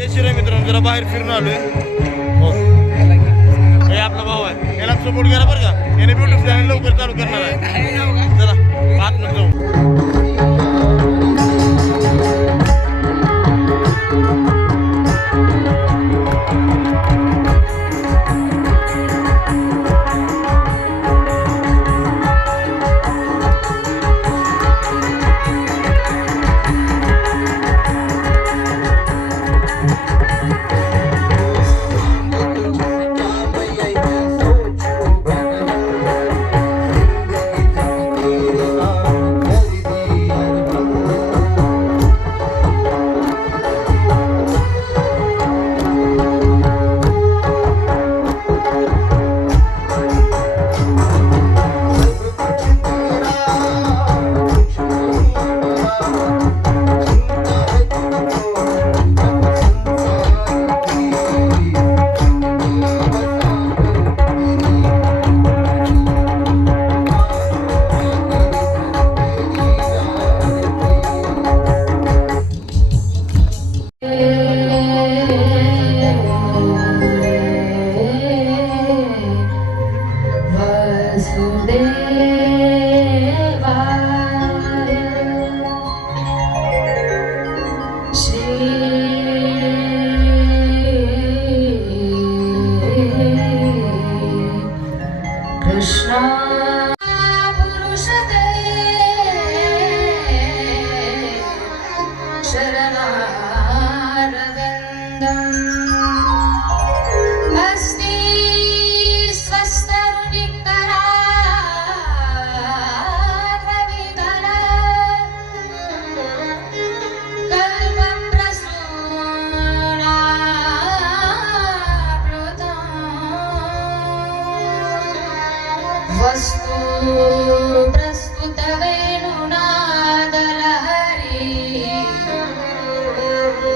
जय श्रीराम मित्रांनो, जरा बाहेर फिरून आलोय. हो, हे आपला भाऊ आहे, याला सपोर्ट करा बरं का. याने युट्यूब चॅनल लवकर चालू करणार आहे. चला आत मध्ये जाऊ.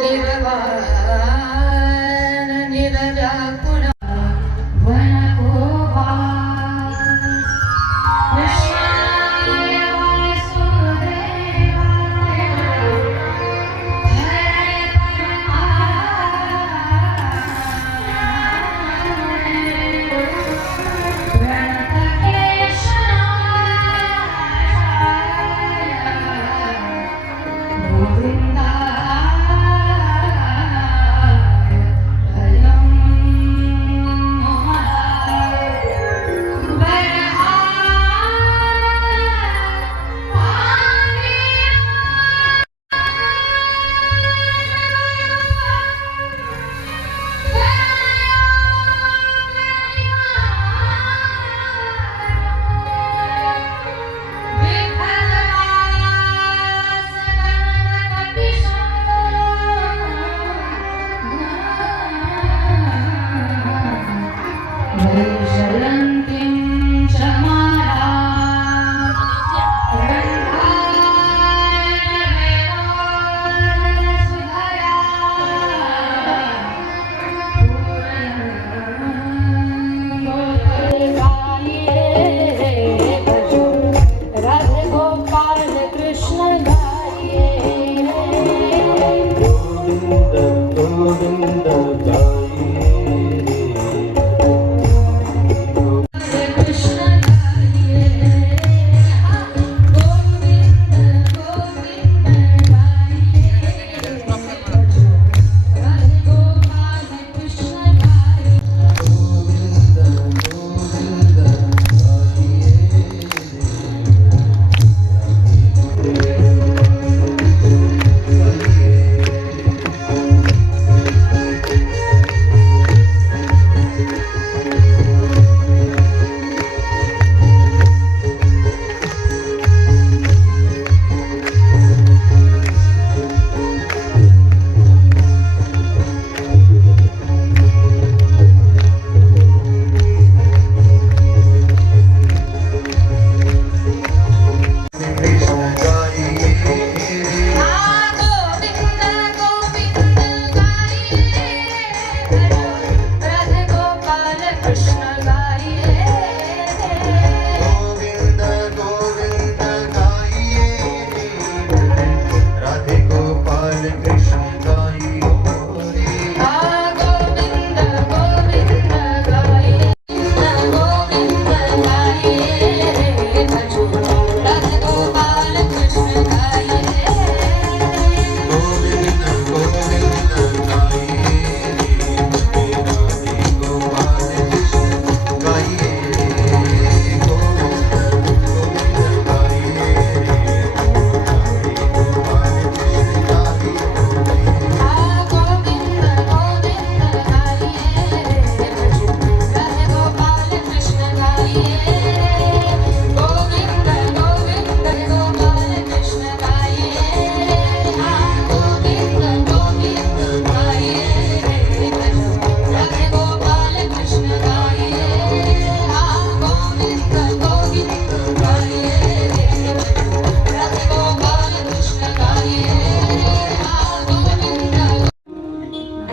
निर्वाण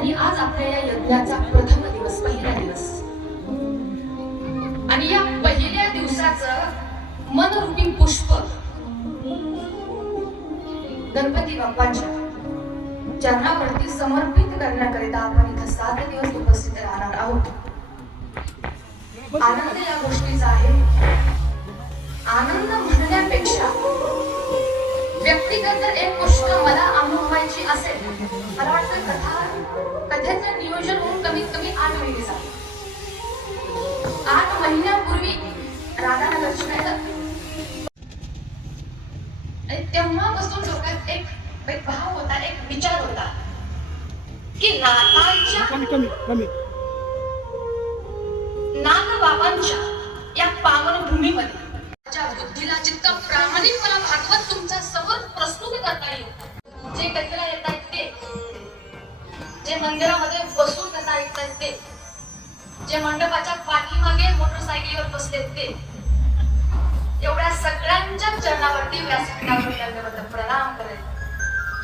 आणि आज आपल्या या यज्ञाचा प्रथम दिवस, पहिला दिवस. आणि या पहिल्या दिवसाचं मनरूपी पुष्प गणपती बाप्पांच्या चरणावरती समर्पित करण्याकरिता आपण इथं 7 दिवस उपस्थित राहणार आहोत. आनंद या गोष्टीचा आहे. आनंद म्हणण्यापेक्षा व्यक्तिगत जर एक गोष्ट मला अनुभवायची असेल, मला वाटतं कथेचं नियोजन होऊन कमीत कमी 8 महिने झाले. 8 महिन्यापूर्वी राधानगरची नाही आणि तेव्हापासून डोक्यात एक भाव होता, एक विचार होता की नागबाबांच्या या पावन भूमीमध्ये माझ्या बुद्धीला जितका प्रामाणिकपणा भागवत तुमच्या समोर प्रस्तुत करता येईल, जे कथेला येत आहेत ते, जे मंदिरामध्ये बसून कथा ऐकतायत ते, जे मंडपाच्या पाठीमागे मोटरसायकलीवर बसलेत ते, एवढ्या सगळ्यांच्या चरणावरती व्यासपीठावर प्रणाम करेल.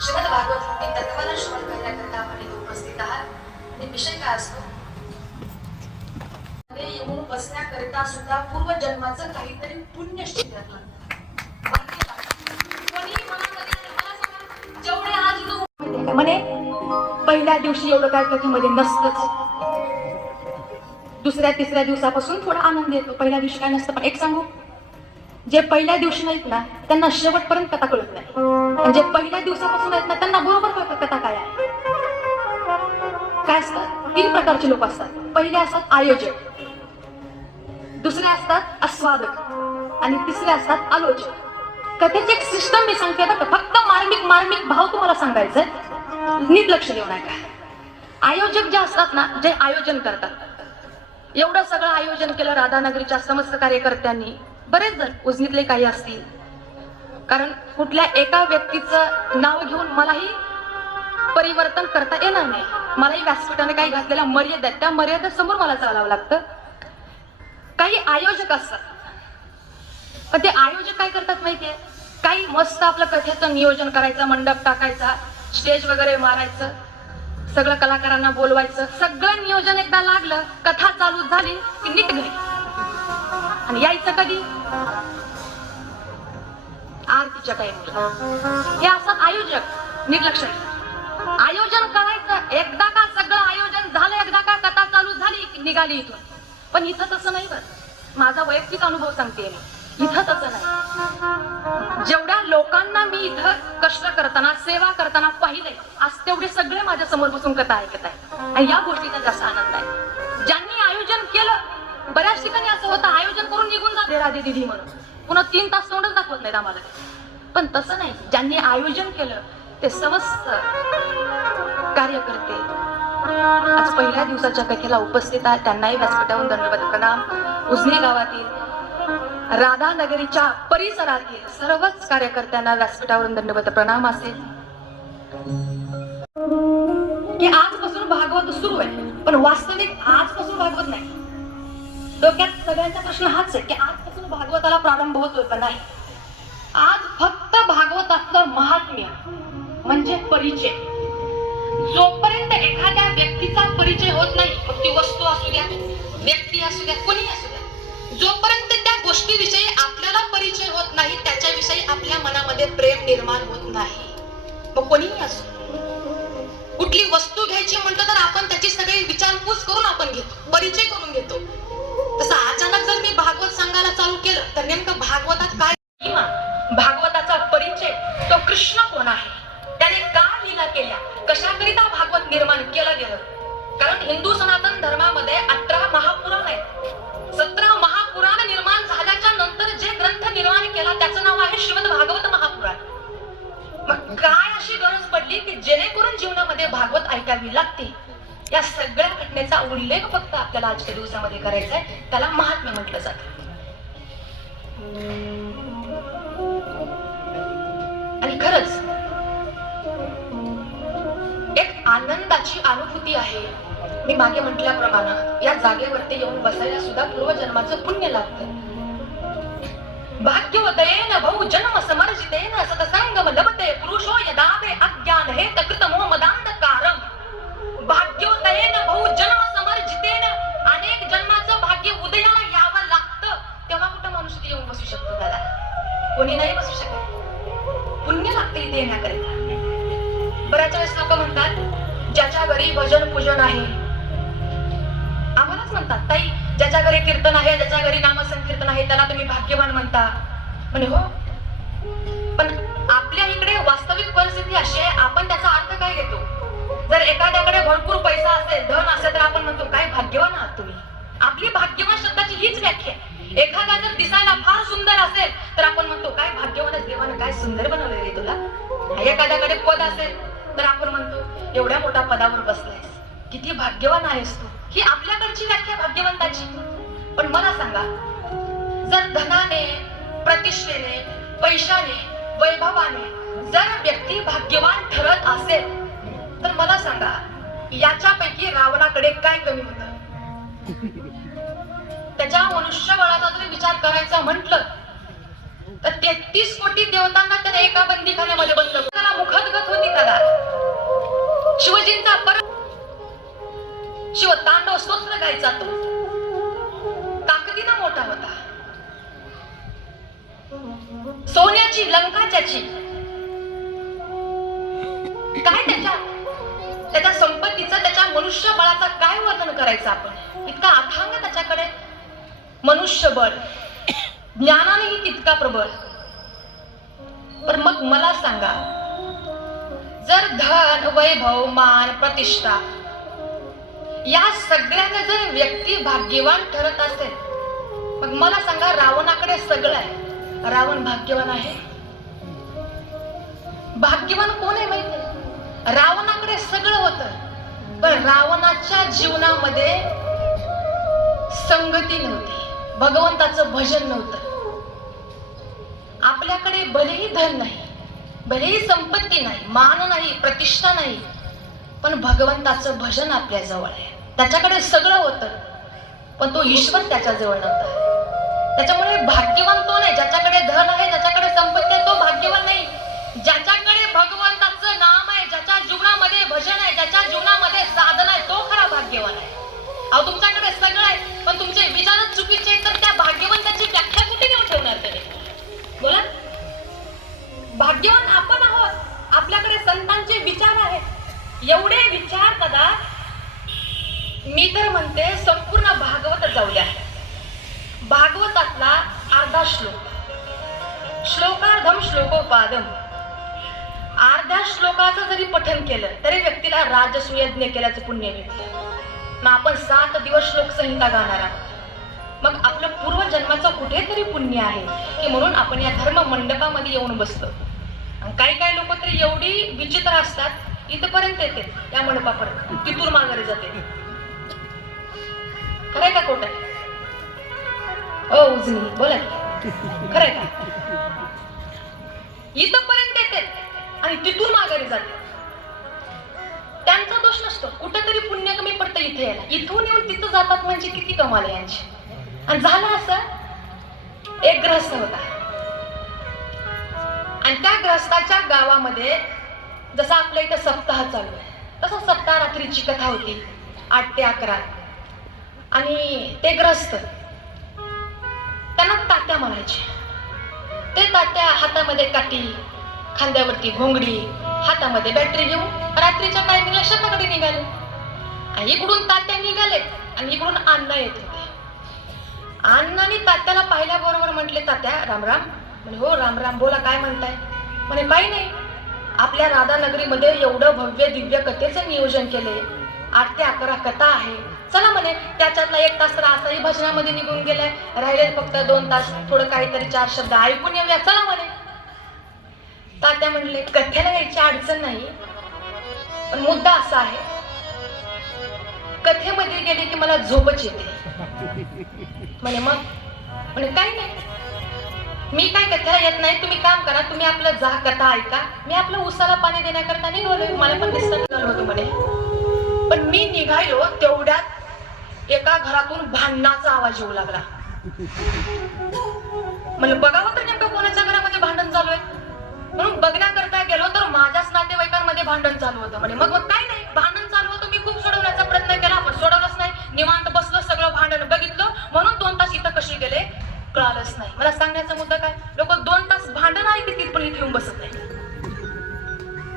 श्रीमद भागवत तत्वाला श्रवण करण्याकरता आपण इथे उपस्थित आहात. आणि विषय काय असतो, येऊन बसण्याकरिता सुद्धा पूर्वजन्माचं काहीतरी पुण्य शिल्लक जेवढे आज म्हणे पहिल्या दिवशी एवढं काय कथेमध्ये नसतंच. दुसऱ्या तिसऱ्या दिवसापासून थोडा आनंद येतो. पहिल्या दिवशी काय नसतं. पण एक सांगू, जे पहिल्या दिवशी नाहीत ना त्यांना शेवटपर्यंत कथा कळत नाही, आणि जे पहिल्या दिवसापासून आहेत ना त्यांना बरोबर कळतं कथा काय आहे. काय असतात, 3 प्रकारचे लोक असतात. पहिले असतात आयोजक, दुसरे असतात आस्वादक आणि तिसरे असतात आलोचक. कथेची एक सिस्टम मी सांगते बघा, फक्त मार्मिक भाव तुम्हाला सांगायचंय, नीट लक्ष देऊ नका. आयोजक जे असतात ना, जे आयोजन करतात, एवढं सगळं आयोजन केलं राधानगरीच्या समस्त कार्यकर्त्यांनी. बरेच जण उजनीतले काही असतील, कारण कुठल्या एका व्यक्तीचं नाव घेऊन मलाही परिवर्तन करता येणार नाही. मलाही व्यासपीठाने काही घातलेल्या मर्यादा आहेत, त्या मर्यादेसमोर मला चालावं लागतं. काही आयोजक असतात, पण ते आयोजक काय करतात माहितीये, काही मस्त आपलं कथेचं नियोजन करायचं, मंडप टाकायचा, स्टेज वगैरे मारायचं, सगळं कलाकारांना बोलवायचं, सगळं नियोजन एकदा लागलं, कथा चालू झाली की नीट घरी. आणि यायचं कधी, आरतीच्या टाइमला. हे असतात आयोजक. नीट लक्ष द्या. आयोजन करायचं, एकदा का सगळं आयोजन झालं, एकदा का कथा चालू झाली की निघाली इथून. पण इथं तसं नाही. बरं, माझा वैयक्तिक अनुभव सांगते मी, इथं तसं नाही. जेवढ्या लोकांना मी इथं कष्ट करताना, सेवा करताना पाहिले, आज तेवढे सगळे माझ्या समोर बसून कथा ऐकत आहे. आणि या गोष्टीचा जास्त आनंद आहे. ज्यांनी आयोजन केलं, बऱ्याच ठिकाणी असं होतं, आयोजन करून निघून जाते राधे दिदी म्हणून, पुन्हा 3 तास तोंडच दाखवत नाहीत आम्हाला. पण तसं नाही. ज्यांनी आयोजन केलं ते समस्त कार्यकर्ते आज पहिल्या दिवसाच्या कथेला उपस्थित आहेत. त्यांनाही व्यासपीठावरून दंडवत प्रणाम. उजनी गावातील, राधानगरीच्या परिसरातील सर्वच कार्यकर्त्यांना व्यासपीठावरून दंडवत प्रणाम असेल की आजपासून भागवत सुरू आहे. पण वास्तविक आजपासून भागवत नाही. डोक्यात सगळ्यांचा प्रश्न हाच आहे की आजपासून भागवताला प्रारंभ होतोय का नाही. आज फक्त भागवताचं महात्म्य म्हणजे परिचय. जोपर्यंत एखाद्या व्यक्तीचा परिचय होत नाही, मग ती वस्तू असू द्या, व्यक्ती असू द्या, कोणी असू द्या, जोपर्यंत त्या गोष्टीविषयी आपल्याला परिचय होत नाही, त्याच्याविषयी आपल्या मनामध्ये प्रेम निर्माण होत नाही. मग कोणीही असो, कुठली वस्तू घ्यायची म्हणतो तर आपण त्याची सगळी विचारपूस करून आपण घेतो, परिचय करून घेतो. तसं अचानक जर मी भागवत सांगायला चालू केलं तर नेमकं भागवतात काय, भागवताचा परिचय, तो कृष्ण कोण आहे, त्याने का लीला केल्या, कशाकरिता भागवत निर्माण केलं गेलं. कारण हिंदू सनातन धर्मामध्ये 18 महापुराण आहेत. 17 महापुराण निर्माण झाल्याच्या नंतर जे ग्रंथ निर्माण केला त्याचं नाव आहे श्रीमद भागवत महापुराण. मग काय अशी गरज पडली की जेणेकरून जीवनामध्ये भागवत ऐकावी लागते. या सगळ्या घटनेचा उल्लेख फक्त आपल्याला आजच्या दिवसामध्ये करायचा आहे. त्याला महात्म्य म्हटलं जातं. आणि खरंच एक आनंदाची अनुभूती आहे. मी मागे म्हटल्याप्रमाणे या जागेवरती येऊन बसायला सुद्धा पूर्वजन्माचं पुण्य लागतं. भाग्योदयेन बहुजन्म समर्जितेन सतसंगम लभते पुरुषो यदा ते अज्ञान हे तकृत मोहमदांधकारम. भाग्योदयेन बहुजन्म समर्जितेन, अनेक जन्माचं भाग्य उदयाला यावं लागतं, तेव्हा कुठं मनुष्य येऊन बसू शकतो दादा? कोणी नाही बसू शकत. पुण्य लागते इथे येण्याकरिता. बऱ्याच वेळेस लोक म्हणतात ज्याच्या घरी भजन पूजन आहे, आम्हालाच म्हणतात ताई ज्याच्या घरी कीर्तन आहे, ज्याच्या घरी नामसंकीर्तन आहे त्याला तुम्ही भाग्यवान म्हणता. म्हणे हो, पण आपल्या इकडे वास्तविक परिस्थिती अशी आहे, आपण त्याचा अर्थ काय घेतो? जर एखाद्याकडे भरपूर पैसा असेल, धन असेल, तर आपण म्हणतो काय भाग्यवान आहात तुम्ही. आपली भाग्यवान शब्दाची हीच व्याख्या. एखादा जर दिसायला फार सुंदर असेल तर आपण म्हणतो काय भाग्यवान, देवाने काय सुंदर बनवलं रे तुला. एखाद्याकडे पद असेल तर आपण म्हणतो एवढ्या मोठ्या पदावर बसलायस, किती भाग्यवान आहेस तू. ही आपल्याकडची व्याख्या भाग्यवंताची. पण मला सांगा, जर धनाने, प्रतिष्ठेने, पैशाने, वैभवाने जर व्यक्ती भाग्यवान ठरत असेल, तर मला सांगा याच्यापैकी रावणाकडे काय कमी होतं? त्याच्या मनुष्यबळाचा जरी विचार करायचा म्हटलं तर 33 कोटी देवतांना त्याने एका बंदीखान्यामध्ये बंद. त्याला मुखदगत होती त्याला. शिवजींचा शिव तांडव स्तोत्र गायचा तो ताकदीनं मोठा होता. सोन्याची लंका ज्याची, काय त्याच्या संपत्तीचं, त्याच्या मनुष्यबळाचा काय वर्णन करायचं आपण? इतका अथांग त्याच्याकडे मनुष्यबळ, ज्ञानानेही तितका प्रबळ. पण मग मला सांगा, जर धन, वैभव, मान, प्रतिष्ठा या सगळ्याने जर व्यक्ती भाग्यवान ठरत असेल, मग मला सांगा रावणाकडे सगळं आहे, रावण भाग्यवान आहे? भाग्यवान कोण आहे माहिती? रावणाकडे सगळं होतं, पण रावणाच्या जीवनामध्ये संगती नव्हती, भगवंताचं भजन नव्हतं. आपल्याकडे भलेही धन नाही, भलेही संपत्ती नाही, मान नाही, प्रतिष्ठा नाही, पण भगवंताचं भजन आपल्या जवळ आहे. त्याच्याकडे सगळं होतं, पण तो ईश्वर त्याच्या जवळ नव्हता. त्याच्यामुळे भाग्यवान तो नाही ज्याच्याकडे धन आहे, ज्याच्याकडे संपत्ती आहे, तो भाग्यवान नाही. ज्याच्याकडे भगवंताचं नाम आहे, ज्याच्या जीवनामध्ये भजन आहे, ज्याच्या जीवनामध्ये साधन आहे, तो खरा भाग्यवान आहे. अहो, तुमच्याकडे सगळं आहे पण तुमचे विचारच चुकीचे आहेत, तर त्या भाग्यवंताची व्याख्या कुठे घेऊन ठेवणार तरी? बोला. भाग्यवान आपण आहोत, आपल्याकडे संतांचे विचार आहेत. एवढे विचार कदा मी तर म्हणते संपूर्ण भागवत जाऊ द्या. भागवतातला अर्धा श्लोकार्धम श्लोकोपादम, अर्ध्या श्लोकाचं जरी पठन केलं तरी व्यक्तीला राजसूयज्ञ केल्याचं पुण्य मिळतं. मग आपण 7 दिवस श्लोकसंहिता गाणार आहोत. मग आपलं पूर्वजन्माचं कुठेतरी पुण्य आहे की म्हणून आपण या धर्म मंडपामध्ये येऊन बसतो. काही लोक तरी एवढी विचित्र असतात, इथपर्यंत येते या मंडपापर्यंत, तिथून माघारी जाते. खरंय का खोटं? ओ उजनी बोला, खरंय का? इथपर्यंत येते आणि तिथून माघारी जाते. त्यांचा दोष नसतो, कुठेतरी पुण्य कमी पडतं इथे यायला. इथून येऊन तिथं जातात म्हणजे किती कमाल आहे यांची. आणि झालं असं, एक ग्रहस्थ होता आणि त्या ग्रहस्थाच्या गावामध्ये जसं आपल्या इथं सप्ताह चालू आहे तसं सप्ताह रात्रीची कथा होती 8 ते 11. आणि ते ग्रहस्थ त्यांना तात्या म्हणायचे. ते तात्या हातामध्ये काठी, खांद्यावरती घोंगडी, हातामध्ये बॅटरी घेऊन रात्रीच्या टायमिंगला शेताकडे निघाले. आणि इकडून तात्या निघाले आणि इकडून अण्णा येत होते. अण्णांनी तात्याला पाहिल्याबरोबर म्हटले, तात्या राम राम. म्हणे हो राम राम, बोला काय म्हणताय? म्हणे काही नाही, आपल्या राधानगरीमध्ये एवढं भव्य दिव्य कथेचं नियोजन केले, 8 ते 11 कथा आहे. चला म्हणे, त्याच्यातला 1 तास तर असाही भजनामध्ये निघून गेलाय, राहिले फक्त 2 तास, थोडं काहीतरी 4 शब्द ऐकून येऊया, चला म्हणे. तात्या म्हणले कथेला यायची अडचण नाही, पण मुद्दा असा आहे, कथेमध्ये गेले की मला झोपच येते. म्हणे मग? म्हणे काही नाही, मी काय कथेला येत नाही, तुम्ही काम करा, तुम्ही आपलं जा कथा ऐका, मी आपलं उसाला पाणी देण्याकरता निघालोय, मला पण डिस्टर्ब झालं होतं म्हणे. पण मी निघालो तेवढ्यात एका घरातून भांडणाचा आवाज येऊ लागला. म्हणलं बघावं तर नेमकं कोणाच्या घरामध्ये भांडण चालू आहे. म्हणून बघण्याकरता गेलो तर माझ्याच नातेवाईकांमध्ये भांडण चालू होतं. म्हणे मग काय नाही, भांडण चालू होतं, मी खूप सोडवण्याचा प्रयत्न केला पण सोडवलंच नाही. निवांत बसलो, सगळं भांडण बघितलं, म्हणून 2 तास इथं कशी गेले कळालंच नाही. मला सांगण्याचा मुद्दा काय, लोक 2 तास भांडण ऐकतील पण इथे येऊन बसत नाही.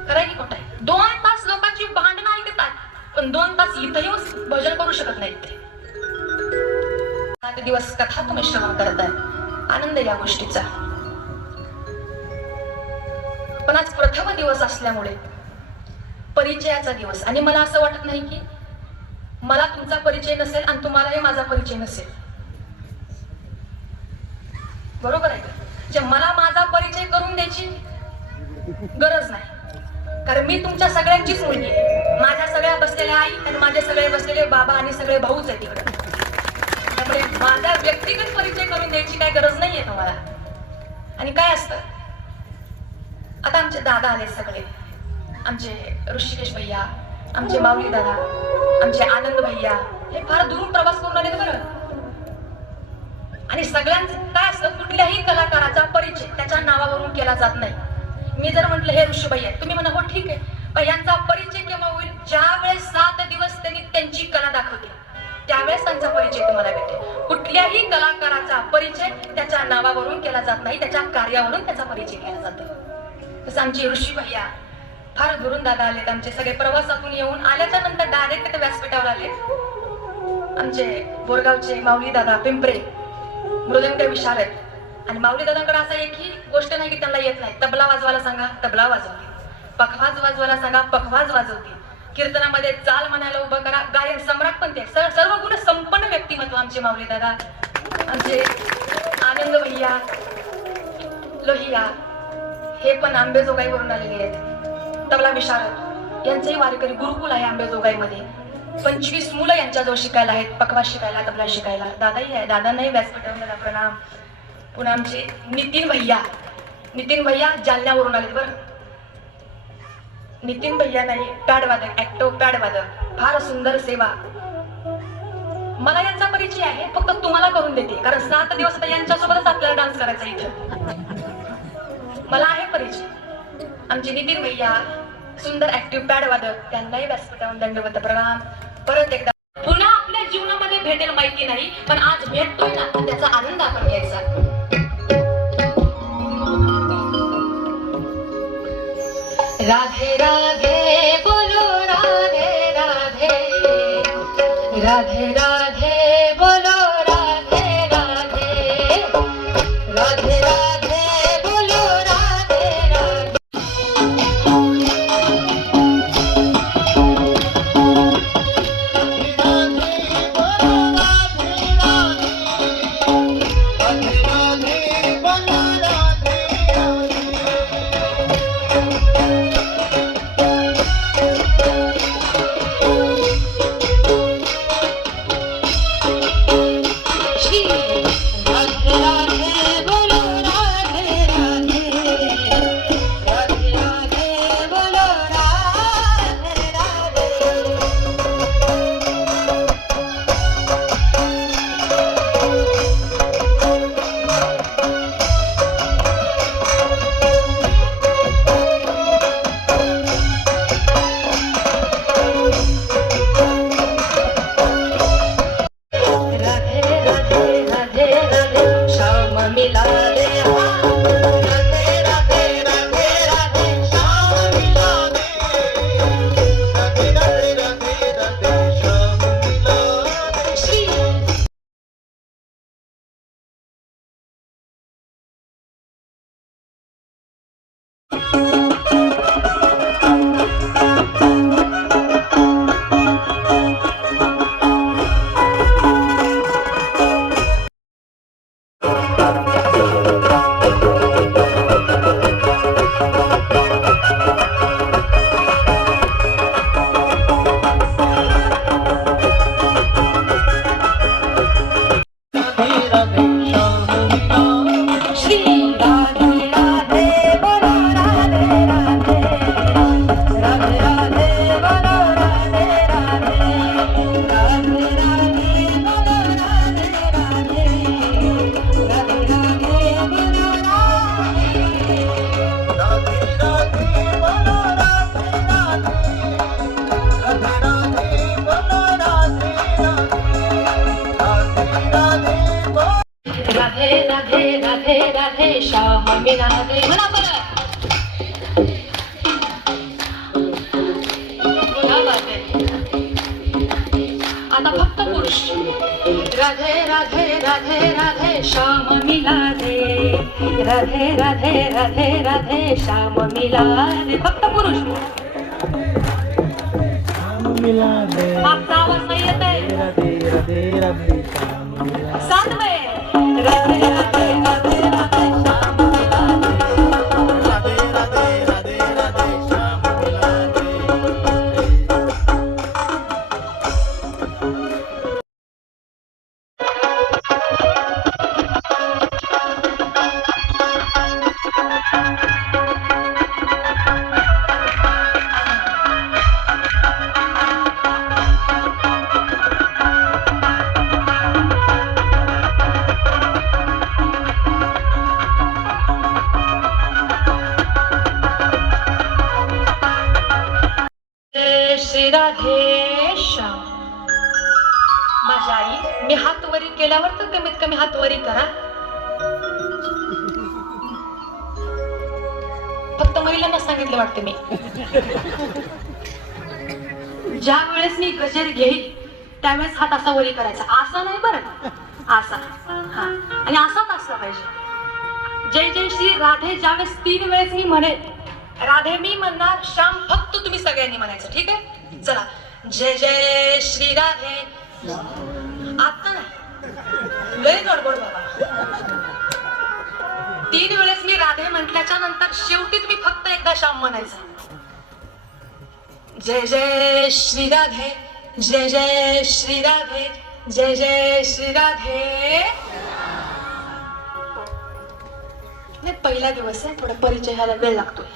खरंय की खोटं आहे? 2 तास लोकांची भांडणं ऐकतात पण 2 तास इथं येऊन भजन करू शकत नाहीत ते. 7 दिवस कथा तुम्ही श्रवण करताय, आनंद या गोष्टीचा. पण आज प्रथम दिवस असल्यामुळे परिचयाचा दिवस, आणि मला असं वाटत नाही की मला तुमचा परिचय नसेल आणि तुम्हालाही माझा परिचय नसेल. बरोबर आहे का? जे मला माझा परिचय करून द्यायची गरज नाही, कारण मी तुमच्या सगळ्यांचीच मुलगी आहे. माझ्या सगळ्या बसलेल्या आई आणि माझे सगळे बसलेले बाबा आणि सगळे भाऊच आहेत तिकडे. त्यामुळे माझा व्यक्तिगत परिचय करून द्यायची काही गरज नाहीये तुम्हाला. आणि काय असतं, आता आमचे दादा आले सगळे, आमचे ऋषिकेश भैया, आमचे माऊली दादा, आमचे आनंद भैया, हे फार दुरून प्रवास करून आले बरं. आणि सगळ्यांचं काय असतं, कुठल्याही कलाकाराचा परिचय त्याच्या नावावरून केला जात नाही. मी जर म्हटलं हे ऋषी भैया, तुम्ही म्हणा हो ठीक आहे, पण यांचा परिचय केव्हा होईल, ज्या वेळेस 7 दिवस त्यांनी त्यांची कला दाखवते त्यावेळेस त्यांचा परिचय तुम्हाला भेटेल. कुठल्याही कलाकाराचा परिचय त्याच्या नावावरून केला जात नाही, त्याच्या कार्यावरून त्याचा परिचय केला जातो. तसं आमचे ऋषी भैया फार दुरून दादा आलेत, आमचे सगळे प्रवासातून येऊन आल्याच्या नंतर डायरेक्ट ते व्यासपीठावर आले. आमचे बोरगावचे माऊली दादा पिंपरे, मृदंग विशारद, आणि माऊली दादांकडे असा एकही गोष्ट नाही की त्यांना येत नाही. तबला वाजवायला सांगा तबला वाजवते, पखवाज वाजवायला सांगा पखवाज वाजवते, कीर्तनामध्ये चाल म्हणायला उभं करा, गायन सम्राट पण ते. सर्व गुण संपन्न व्यक्तिमत्व आमचे माऊली दादा. आमचे आनंद भैया लोहिया हे पण आंबेजोगाईवरून आलेले आहेत. तबला विशारद यांचंही वारकरी गुरुकुल आहे आंबेजोगाईमध्ये. 25 मुलं यांच्याजवळ शिकायला आहेत, पखवाज शिकायला, तबला शिकायला. दादाही आहे, दादांनाही व्यासपीठावर प्रणाम. पुन्हा आमचे नितीन भैया जालन्यावरून आले बरं. नितीन भैया नाही, पॅडवादक, ऍक्टो पॅडवादक, फार सुंदर सेवा. मला यांचा परिचय आहे, फक्त तुम्हाला करून देते, कारण 7 दिवस आता यांच्यासोबतच आपल्याला डान्स करायचा इथं. मला आहे परिचय. आमचे नितीन भैया सुंदर ऍक्टिव्ह पॅडवादक, त्यांनाही व्यासपीठावर दंडवत प्रणाम. परत एकदा पुन्हा आपल्या जीवनामध्ये भेटेल माहिती नाही, पण आज भेटतोय ना त्याचा आनंद आपण घ्यायचा. राधे राधे बोलो राधे राधे, राधे राधे बोलो राधे राधे, राधे राधे बोलो राधे राधे. राधे राधे राधे श्याम मिलादे. म्हणा बरं. क्या बात आहे. आता फक्त पुरुष. राधे राधे राधे राधे श्याम मिलादे. राधे राधे राधे राधे श्याम मिलादे. फक्त पुरुष. आपका आवाज नहीं येत आहे. साथ में राधे राधे राधे राधे श्याम मिलादे. राधे राधे राधे राधे श्याम मिलादे. श्री राधे श्याम. माझी आई, मी हात वरी केल्यावर तर कमीत कमी हात वरी करा. फक्त महिलांना सांगितलं वाटते मी. ज्या वेळेस मी गजर घेईल त्यावेळेस हात असा वरी करायचा. असा नाही बरं, असा. हा, आणि असाच असला पाहिजे. जय जय श्री राधे ज्यावेळेस 3 वेळेस मी म्हणेन, राधे मी म्हणणार, श्याम फक्त तुम्ही सगळ्यांनी म्हणायचं. ठीक आहे, चला. जय जय श्री राधे. आता नाही, लय गडबड बाबा. 3 वेळेस मी राधे म्हटल्याच्या नंतर शेवटी तुम्ही फक्त एकदा श्याम म्हणायचं. जय जय श्री राधे. जय जय श्री राधे. जय जय श्री राधे. नाही, पहिला दिवस आहे, थोडा परिचय ह्याला वेळ लागतोय.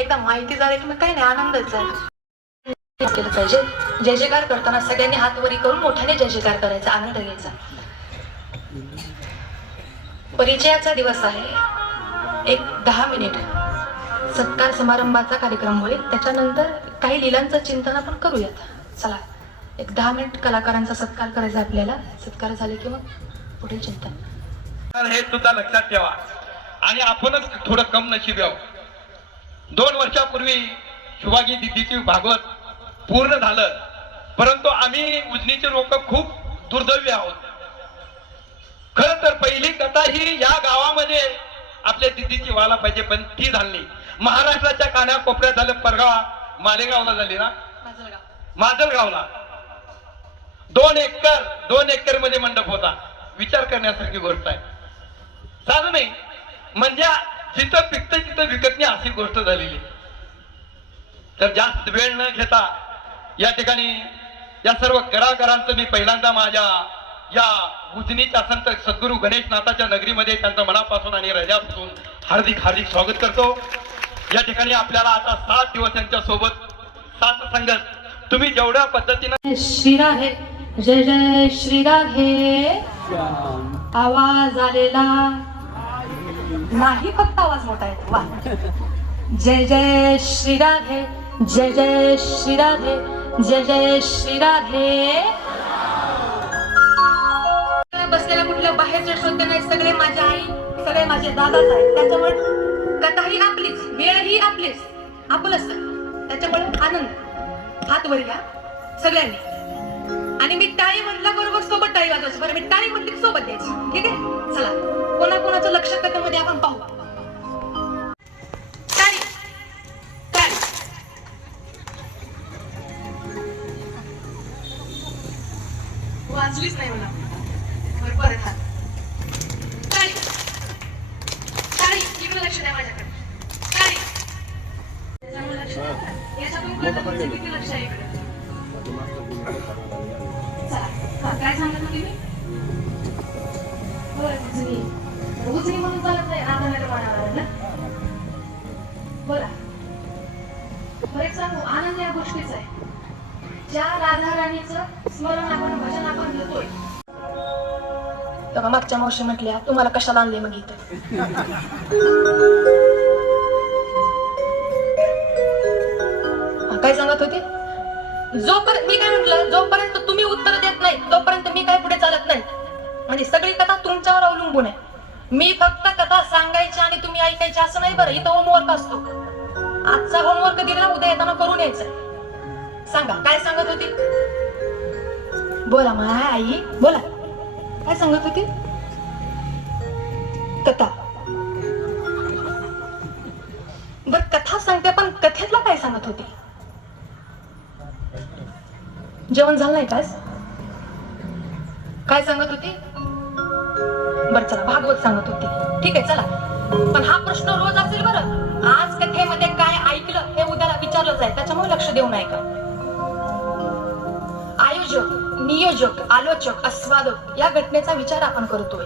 एकदा माहिती झाली की मग काही नाही, आनंदच आहे. केलं पाहिजे. जय जयकार करताना सगळ्यांनी हात वरी करून मोठ्याने जय जयकार करायचा, आनंद घ्यायचा. परिचयाचा दिवस आहे. एक 10 मिनिट सत्कार समारंभाचा कार्यक्रम होईल. त्याच्यानंतर काही लिलांचं चिंतन आपण करूयात. चला, एक 10 मिनिट कलाकारांचा सत्कार करायचा आपल्याला. सत्कार झाले की मग पुढील चिंतन. हे सुद्धा लक्षात ठेवा. आणि आपणच थोडं कम नशीब आहोत. 2 वर्षापूर्वी शुभागी दिदीची भागवत पूर्ण झालं, परंतु आम्ही उजनीचे लोक खूप दुर्दैवी आहोत. खर तर पहिली कथा ही या गावामध्ये आपल्या दिदीची व्हायला पाहिजे, पण ती झाली. महाराष्ट्राच्या कानाकोपऱ्यात झालं. परगाव मालेगावला झाली ना, माजलगावला 2 एकर मध्ये मंडप होता. विचार करण्यासारखी गोष्ट आहे. साधं नाही, म्हणजे जिथं पिकतं तिथं विकत नाही अशी गोष्ट झालेली. तर जास्त वेळ न घेता या ठिकाणी या सर्व कलाकारांचं मी पहिल्यांदा माझ्या या उजनीच्या संत सद्गुरू गणेशनाथाच्या नगरीमध्ये त्यांचं मनापासून आणि हृदयापासून हार्दिक हार्दिक स्वागत करतो. या ठिकाणी आपल्याला आता 7 दिवस यांच्या सोबत साथ संगत तुम्ही जेवढ्या पद्धतीने. श्री राधे. जय जय श्री राधे. आवाज आलेला नाही, फक्त आवाज मोठा आहे. वा. जय जय श्री राधे. जय जय श्री राधे. जय जय श्री राधे. बसलेल्या कुठल्या बाहेरच्या श्रोते नाही, सगळे माझ्या आई, सगळे माझे दादाच आहेत. त्याच्यामुळे कथाही आपलीच, वेळही आपलीच, आपलंच. त्याच्यामुळे आनंद. हात वर घ्या सगळ्यांनी. आणि मी टाळी म्हटल्याबरोबर सोबत टाळी वाजवायची. बरं, मी टाळी म्हटली की सोबत द्यायची. ठीक आहे, चला. कोणाकोणाचं लक्ष कथेमध्ये आपण पाहू. टाळी टाळी. वाजलीच नाही मला. बरं, परत हात. टाळी टाळी. इकडे लक्ष द्या माझ्याकडे. टाळी. त्याच्यामुळे लक्ष द्या. याच्यातून कळतं तुमचं किती लक्ष आहे इकडे. काय सांगत होती मी? उजनी म्हणून चालत नाही, राधानगर म्हणाला ना. बोला. बरेच सांगू, आनंद या गोष्टीचा आहे. ज्या राधा राणीचं स्मरण आपण, भजन आपण घेतोय. तेव्हा मागच्या मावशी म्हटल्या, तुम्हाला कशाला आणले मग इथं? काय सांगत होते? जोपर्यंत मी काय म्हटलं, जोपर्यंत तुम्ही उत्तर देत नाही तोपर्यंत मी काय पुढे चालत नाही. म्हणजे सगळी कथा तुमच्यावर अवलंबून आहे. नाही बरं, इथं होमवर्क असतो. आजचा होमवर्क दिला, उद्या येताना करून यायचं. सांगा काय सांगत होती? बोला माय आई, बोला काय सांगत होती? कथा. बर कथा सांगते, पण कथेतला काय सांगत होती? जेवण झालं नाही काय सांगत होती? बर चला भागवत सांगत होती. ठीक आहे चला, पण हा प्रश्न रोज असेल बरं. आज कथेमध्ये काय ऐकलं हे उद्याला विचारलं जाईल, त्याच्यामुळे लक्ष देऊ नये का. आयोजक, नियोजक, आलोचक, आस्वादक या घटनेचा विचार आपण करतोय.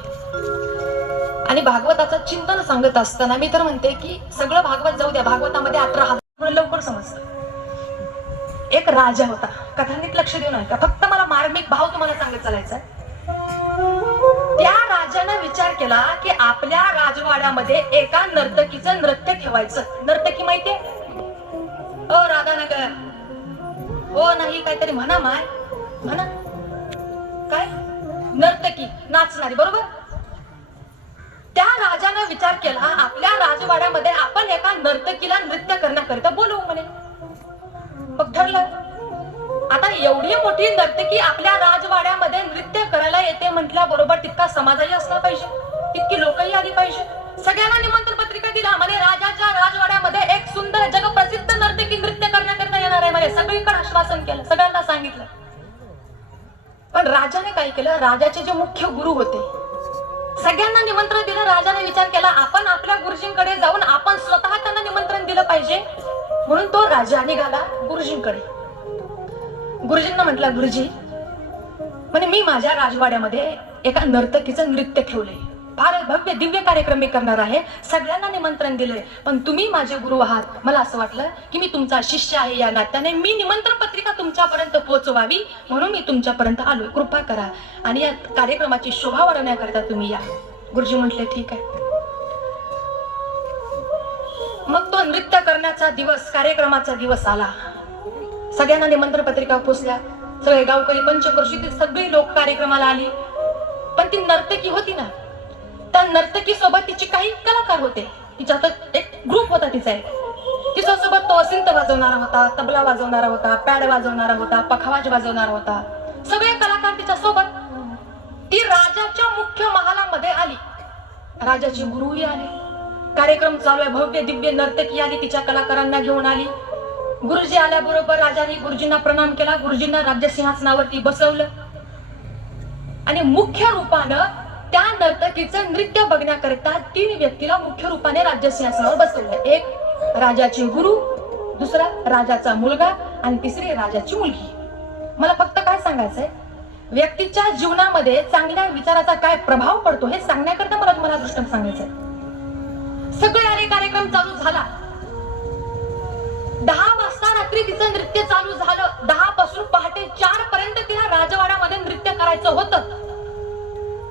आणि भागवताचं चिंतन सांगत असताना मी तर म्हणते की सगळं भागवत जाऊ द्या, भागवतामध्ये 18,000 लवकर समजतं. एक राजा होता, कथांनीत लक्ष देऊ नका, फक्त मला मार्मिक भाव तुम्हाला सांगत चालायचा. त्या राजाने विचार केला की आपल्या राजवाड्यामध्ये एका नर्तकीचं नृत्य ठेवायचं. नर्तकी माहितीये? ओ राधानगर, हो नाही काहीतरी म्हणा माय, म्हणा काय? नर्तकी, नाचणारी, बरोबर. त्या राजाने विचार केला आपल्या राजवाड्यामध्ये आपण एका नर्तकीला नृत्य करण्याकरिता बोलवू म्हणे. मग ठरलं. आता एवढी मोठी नर्तकी आपल्या राजवाड्यामध्ये नृत्य करायला येते म्हटल्याबरोबर तितका समाजही असला पाहिजे, तितकी लोकही आली पाहिजे. सगळ्यांना निमंत्रण पत्रिका दिला म्हणे राजाच्या राजवाड्यामध्ये एक सुंदर जगप्रसिद्ध नर्तकी नृत्य करण्याकरिता येणार आहे म्हणे. सगळीकडे आश्वासन केलं, सगळ्यांना सांगितलं. पण राजाने काय केलं? राजाचे जे मुख्य गुरु होते सगळ्यांना निमंत्रण दिलं. राजाने विचार केला आपण आपल्या गुरुजींकडे जाऊन आपण स्वतः त्यांना निमंत्रण दिलं पाहिजे. म्हणून तो राजा निघाला गुरुजींकडे. गुरुजींना म्हटला, गुरुजी म्हणे मी माझ्या राजवाड्यामध्ये एका नर्तकीचं नृत्य ठेवलंय, फार भव्य दिव्य कार्यक्रम मी करणार आहे, सगळ्यांना निमंत्रण दिलंय, पण तुम्ही माझे गुरु आहात, मला असं वाटलं की मी तुमचा शिष्य आहे या नात्याने मी निमंत्रण पत्रिका तुमच्यापर्यंत पोहोचवावी, म्हणून मी तुमच्यापर्यंत आलोय, कृपा करा आणि या कार्यक्रमाची शोभा वाढवण्याकरिता तुम्ही या. गुरुजी म्हटले ठीक आहे. मग तो नृत्य करण्याचा दिवस, कार्यक्रमाचा दिवस आला. सगळ्यांना निमंत्रण पत्रिका पोचल्या, सगळे गावकरी, पंचक्रोशीतील सगळी लोक कार्यक्रमाला आली. पण ती नर्तकी होती ना, त्या नर्तकी सोबत तिचे काही कलाकार होते. तिचा एक ग्रुप होता तिचा. तिच्या सोबत तो सिंत वाजवणारा होता, तबला वाजवणारा होता, पॅड वाजवणारा होता, पखवाज वाजवणारा होता, सगळे कलाकार तिच्या सोबत. ती राजाच्या मुख्य महालामध्ये आली. राजाचे गुरुही आले. कार्यक्रम चालू आहे, भव्य दिव्य नर्तकी आली, तिच्या कलाकारांना घेऊन आली. गुरुजी आल्याबरोबर राजाने गुरुजींना प्रणाम केला. गुरुजींना राज्यसिंहासनावरती बसवलं आणि मुख्य रूपानं त्या नर्तकीचं नृत्य बघण्याकरिता 3 व्यक्तीला मुख्य रूपाने राज्यसिंहासनावर बसवलं. एक राजाचे गुरु, दुसरा राजाचा मुलगा आणि तिसरी राजाची मुलगी. मला फक्त काय सांगायचंय, व्यक्तीच्या जीवनामध्ये चांगल्या विचाराचा काय प्रभाव पडतो हे सांगण्याकरिता मला तुम्हाला दृष्टांत सांगायचंय. सगळे आले, कार्यक्रम चालू झाला. 10 वाजता रात्री तिचं नृत्य चालू झालं. 10 पासून पहाटे 4 पर्यंत तिला राजवाड्यामध्ये नृत्य करायचं होतं.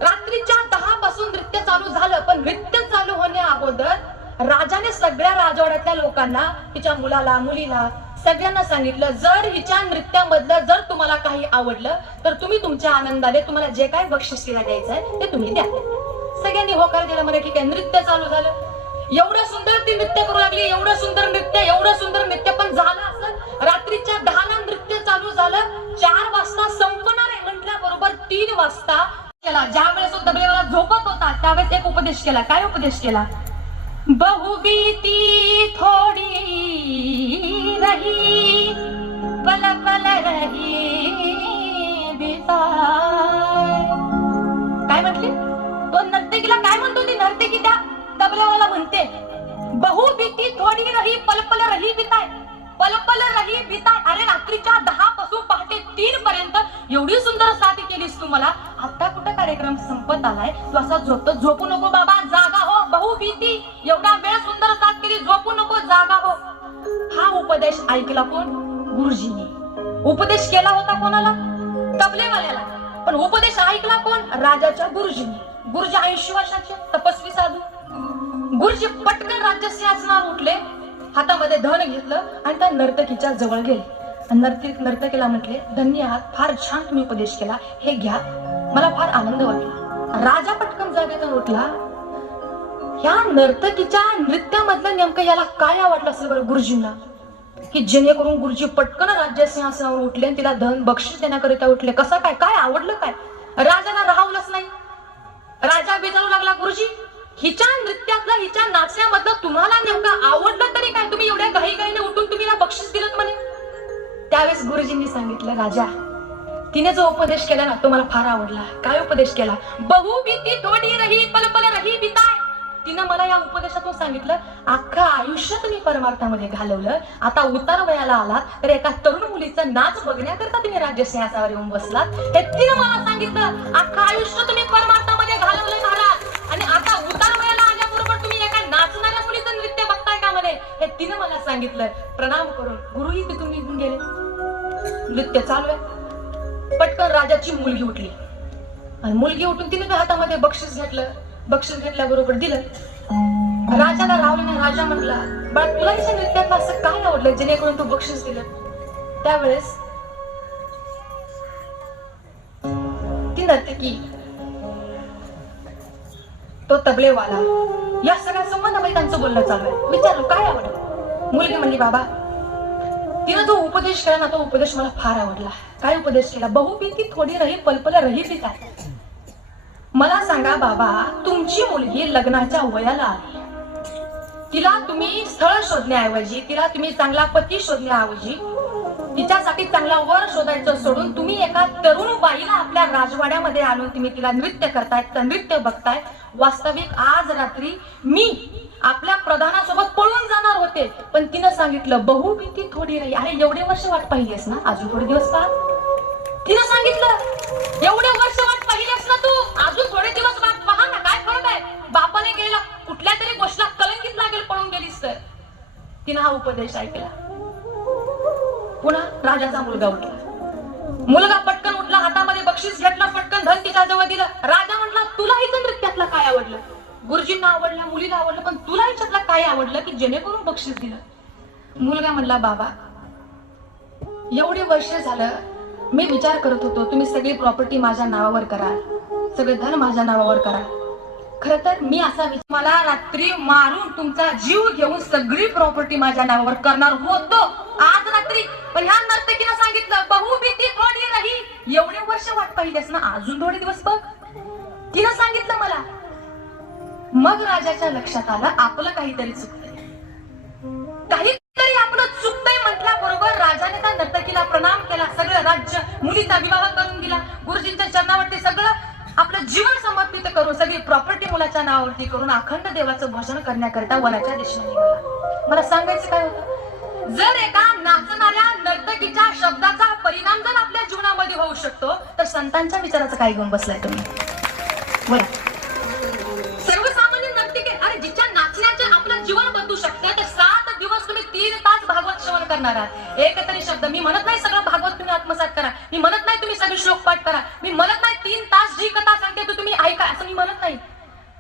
रात्रीच्या 10 पासून नृत्य चालू झालं, पण नृत्य चालू होण्या अगोदर राजाने सगळ्या राजवाड्यातल्या लोकांना, तिच्या मुलाला, मुलीला, सगळ्यांना सांगितलं जर हिच्या नृत्यामधलं जर तुम्हाला काही आवडलं तर तुम्ही तुमच्या आनंदाने तुम्हाला जे काही बक्षीस तिला द्यायचंय ते तुम्ही द्या. सगळ्यांनी होकार दिला. म्हणे ठीक आहे. नृत्य चालू झालं. एवढं सुंदर ती नृत्य करू लागली, एवढं सुंदर नृत्य, पण झालं असं रात्रीच्या 10ला नृत्य चालू झालं. 4 वाजता संपणार आहे म्हटल्याबरोबर 3 वाजता केला. ज्या वेळेस तो दबलेवाला झोपत होता त्यावेळेस एक उपदेश केला. काय उपदेश केला? बहुबीती थोडी रही, पल पल रही बिताय. काय म्हटली? तो नर्तकीला काय म्हणतो? ती नर्तकी त्या तबल्यावाला म्हणते बहुबीती थोडी रही, पल पल रही बिताय. पल पल रही बिताय. अरे रात्रीच्या 10 पासून पहाटे 3 पर्यंत एवढी सुंदर साथ केलीस तू मला, आता कुठं कार्यक्रम संपत आलाय, तू असा झोपू नको बाबा, जागा हो. बहुबीती, एवढा वेळ सुंदर साथ केली, झोपू नको, जागा हो. हा उपदेश ऐकला कोण? गुरुजींनी. उपदेश केला होता कोणाला? तबलेवाल्याला. पण उपदेश ऐकला कोण? राजाच्या गुरुजींनी. गुरुजी 80 वर्षाचे तपस्वी साधू. गुरुजी पटकन राज्यसिंहासनावर उठले, हातामध्ये धन घेतलं आणि त्या नर्तकीच्या जवळ गेले. नर्तकीला म्हटले धन्य आहात, फार छान तुम्ही उपदेश केला, हे घ्या, मला फार आनंद वाटला. राजा पटकन जागेतून उठला. ह्या नर्तकीच्या नृत्यामधलं नेमकं याला काय आवडलं असेल बरं गुरुजींना, की जेणेकरून गुरुजी पटकन राज्यसिंहासनावर उठले आणि तिला धन बक्षीस देण्याकरिता उठले. कसं काय, काय आवडलं काय? राजाला राहवलंच नाही. राजा विचारू लागला, गुरुजी हिच्या नृत्यातलं हिच्या नाचण्यामधलं तुम्हाला नेमकं आवडलं तरी काय, तुम्ही एवढ्या घाईघाईने उठून तुम्ही ना बक्षीस दिलं म्हणे. त्यावेळेस गुरुजींनी सांगितलं, राजा तिने जो उपदेश केला ना तो मला फार आवडला. काय उपदेश केला? बहुबीती थोडी रही पल पल रही बिताय. तिनं मला या उपदेशातून सांगितलं, अख्खं आयुष्य तुम्ही परमार्थामध्ये घालवलं, आता उतार वयाला आलात तर एका तरुण मुलीचं नाच बघण्याकरता तुम्ही राज्यसिंहासनावर येऊन बसलात. हे तिनं मला सांगितलं, अख्खं आयुष्य तुम्ही परमार्थामध्ये घालवलं महाराज, आणि आता उतार वयाला आल्याबरोबर तुम्ही एका नाचणाऱ्या मुलीचं नृत्य बघताय का म्हणे. हे तिनं मला सांगितलं. प्रणाम करून गुरुही तिथून निघून गेले. नृत्य चालू आहे. पटकन राजाची मुलगी उठली आणि मुलगी उठून तिने हातामध्ये बक्षीस घेतलं. बक्षीस घेतल्याबरोबर दिलं. राजाला रावलं नाही. राजा म्हटला, बाळा तुला हिच्या नृत्यात असं काय आवडलं जेणेकरून तू बक्षीस दिलं. त्यावेळेस ती नर्तकी, तो तबलेवाला, या सगळ्या संबंधामध्ये त्यांचं बोलणं चालू आहे. विचारलं काय आवडलं. मुलगी म्हणली, बाबा तिनं जो उपदेश केला ना तो उपदेश मला फार आवडला. काय उपदेश केला? बहुपीती थोडी रही पलपल रही पिताय. मला सांगा बाबा, तुमची मुलगी लग्नाच्या वयाला आली, तिला तुम्ही स्थळ शोधण्याऐवजी, तिला तुम्ही चांगला पती शोधण्याऐवजी, तिच्यासाठी चांगला वर शोधायचं सोडून तुम्ही एका तरुण बाईला आपल्या राजवाड्यामध्ये आणून तुम्ही तिला नृत्य करताय, नृत्य बघताय. वास्तविक आज रात्री मी आपल्या प्रधानासोबत पळून जाणार होते, पण तिनं सांगितलं बहुभीती थोडी राही. अरे एवढे वर्ष वाट पाहिलीस ना, अजून थोडे दिवस पहा. तिनं सांगितलं, एवढे वर्ष वाट पाहिलीस ना तू, अजून थोडे दिवस वाट पहा ना. काय फरक आहे, बापाने गेला कुठल्या तरी गोष्टीला कलंकित लागेल पळून गेलीस तर. तिनं हा उपदेश ऐकला. पुन्हा राजाचा मुलगा उठला. मुलगा पटकन उठला, हातामध्ये बक्षीस घेतलं, पटकन धन तिच्या जवळ दिलं. राजा म्हटला, तुला हिचं नृत्यातलं काय आवडलं? गुरुजींना आवडलं, मुलीला आवडलं, पण तुला हिच्यातलं काय आवडलं की जेणेकरून बक्षीस दिलं? मुलगा म्हणला, बाबा एवढे वर्ष झालं मी विचार करत होतो तुम्ही सगळी प्रॉपर्टी माझ्या नावावर कराल, सगळे धन माझ्या नावावर कराल. खर तर मी असा मला रात्री मारून तुमचा जीव घेऊन सगळी प्रॉपर्टी माझ्या नावावर करणार होतो आज रात्री, पण ह्या नर्तकीनं सांगितलं बहुभीती थोडी रही. एवढे वर्ष वाट पाहिलीस ना, अजून थोडे दिवस बघ. तिनं सांगितलं मला. मग राजाच्या लक्षात आलं आपलं काहीतरी चुकतंय, काहीतरी आपलं चुकतंय. म्हटल्याबरोबर राजाने त्या नर्तकीला प्रणाम केला, सगळं राज्य मुलीचा विवाह करून दिला, गुरुजींच्या चरणावरती सगळं आपलं जीवन समर्पित करून, सगळी प्रॉपर्टी मुलाच्या नावावरती करून अखंड देवाचं भजन करण्याकरिता वनाच्या दिशेने निघाला. मला सांगायचं काय होतं, जर एका नाचणाऱ्या नर्तकीच्या शब्दाचा परिणाम जर आपल्या जीवनामध्ये होऊ शकतो, तर संतांच्या विचाराचं काय घेऊन बसलाय तुम्ही? बोला. सर्वसामान्य नर्तकी, अरे जिच्या नाचण्याचे आपलं जीवन बदलू शकतं, तर 7 दिवस तुम्ही 3 तास भागवत श्रवण करणार आहात. एक तरी शब्द, मी म्हणत नाही सगळं भागवत तुम्ही आत्मसात करा, मी म्हणत नाही तुम्ही सगळे श्लोक पाठ करा, मी म्हणत नाही 3 तास जी कथा सांगते तो तुम्ही ऐका, असं मी म्हणत नाही.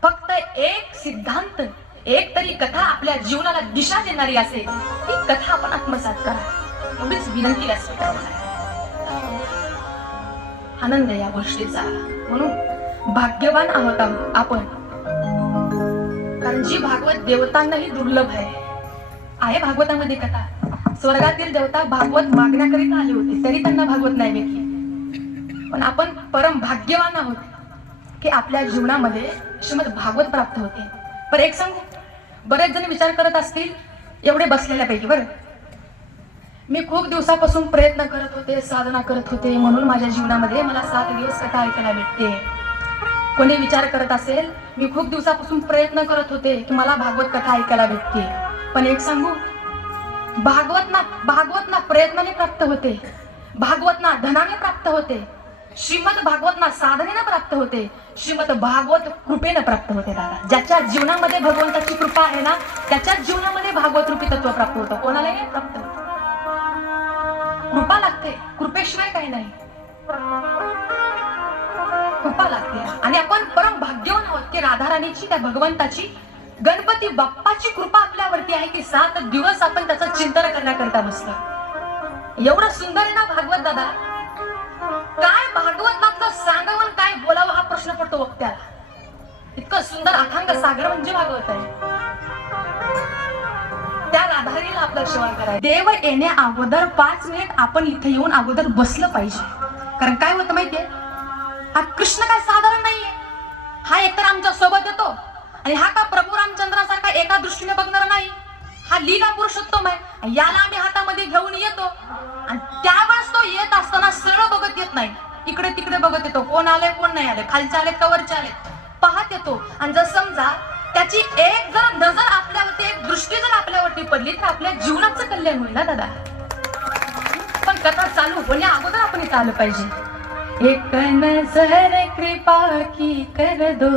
फक्त एक सिद्धांत, एक तरी कथा आपल्या जीवनाला दिशा देणारी असेल, ती कथा आपण आत्मसात करा, एवढीच विनंती असते. आनंद या गोष्टीचा, म्हणून भाग्यवान आहोत आपण, कारण जी भागवत देवतांनाही दुर्लभ आहे भागवतामध्ये कथा. स्वर्गातील देवता भागवत मागण्याकरिता आले होते, तरी त्यांना भागवत नाही भेटली. पण आपण परम भाग्यवान आहोत की आपल्या जीवनामध्ये श्रीमद भागवत प्राप्त होते. पण एक सांगू, बरेच जण विचार करत असतील एवढे बसलेल्यापैकी, बरं मी खूप दिवसापासून प्रयत्न करत होते, साधना करत होते, म्हणून माझ्या जीवनामध्ये मला 7 दिवस कथा ऐकायला भेटते. कोणी विचार करत असेल, मी खूप दिवसापासून प्रयत्न करत होते की मला भागवत कथा ऐकायला भेटते. पण एक सांगू, भागवत ना प्रयत्नाने प्राप्त होते, भागवत ना धनाने प्राप्त होते, श्रीमद भागवत ना साधनेने प्राप्त होते, श्रीमद भागवत कृपेने प्राप्त होते. दादा, ज्याच्या जीवनामध्ये भगवंताची कृपा आहे ना, त्याच्याच जीवनामध्ये भागवत रूपी तत्व प्राप्त होतं, कोणालाही प्राप्त होतं. कृपा लागते, कृपेशिवाय काही नाही, कृपा लागते. आणि आपण परम भाग्यवान आहोत की राधाराणीची, त्या भगवंताची, गणपती बाप्पाची कृपा आपल्यावरती आहे की 7 दिवस आपण त्याचं चिंतन करण्याकरिता बसलो. एवढं सुंदर आहे ना भागवत दादा. काय भागवतातलं सांगावं काय बोलावं हा प्रश्न पडतो वक्त्याला. इतकं सुंदर अथांग सागर म्हणजे भागवत आहे. त्या राधारीला आपलं श्रवण करायचं. देव येण्या अगोदर 5 मिनिट आपण इथे येऊन अगोदर बसलं पाहिजे. कारण काय होतं माहितीये, हा कृष्ण काय साधारण नाहीये. हा एकतर आमच्या सोबत येतो आणि हा का प्रभू रामचंद्रासारखा एका दृष्टीने बघणार नाही. हा लीला पुरुषोत्तम आहे. याला आम्ही हातामध्ये घेऊन येतो आणि त्यावेळेस तो येत असताना सरळ बघत येत नाही, इकडे तिकडे बघत येतो. कोण आले कोण नाही आले, खालचे आले का वरचे आले पाहत येतो. आणि जर समजा त्याची एक जर नजर आपल्यावरती, एक दृष्टी जर आपल्यावरती पडली तर आपल्या जीवनाचं कल्याण होईल ना दादा. पण कथा चालू होण्या अगोदर आपण इथं आलं पाहिजे. एक नजर कृपा की कर दो